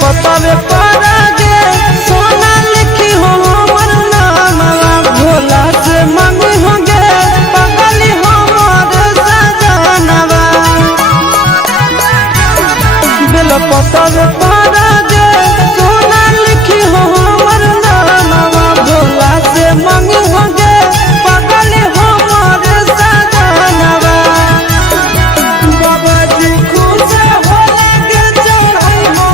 पतावे पड़ा गे सोना लिखी हो हमर नामवा भोला से मांगी होंगे पगली हमर सजनवा बेल पतावे पड़ा गे सोना लिखी हो हमर नामवा भोला से मांगी होंगे पगली हमर सजनवा बाबा जी खुश होला के चढ़ाई हो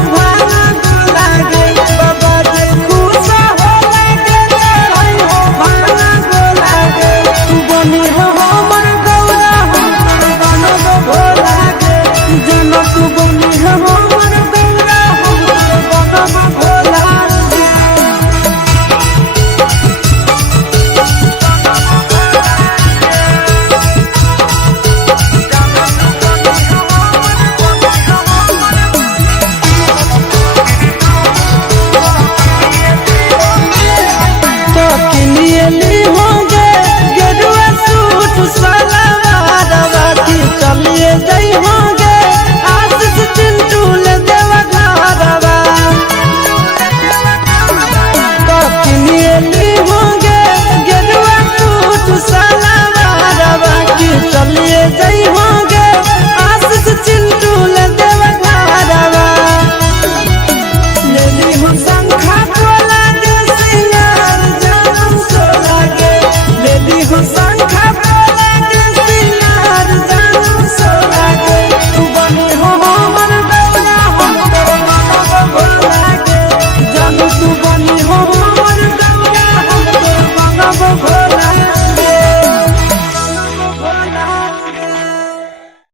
संखा